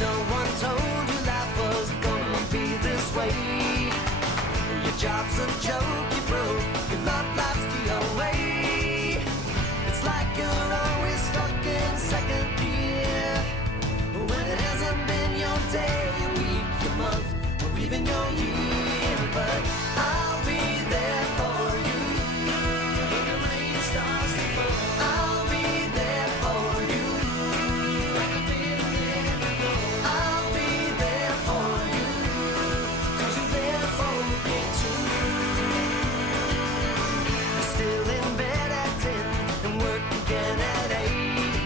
No one told you life was gonna be this way. Your job's a joke, you broke, your love life's the away. It's like you're always stuck in second gear, when it hasn't been your day, your week, your month, or even your year. But I'll be there for you when the rain starts to fall. I'll be there for you like I've been there before. I'll be there for you 'cause you're there for me too. You're still in bed at 10 and work again at 8.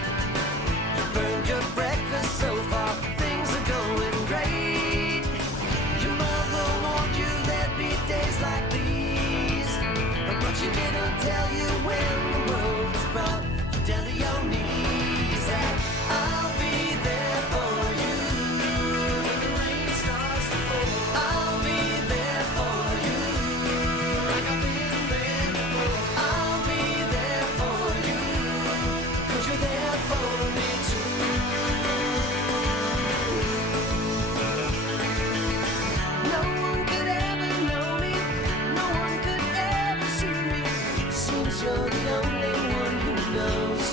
You burned your breakfast so far, things are going great. Your mother warned you there'd be days like these, but she didn't tell you when the world was brought you down to your knees. And I'll be there for you when the rain starts to fall. I'll be there for you like I've been there before. I'll be there for you 'cause you're there for me too. No one could ever know me, no one could ever see me. Seems you're the only one who knows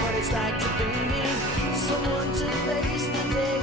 what it's like to be me. Someone to face the day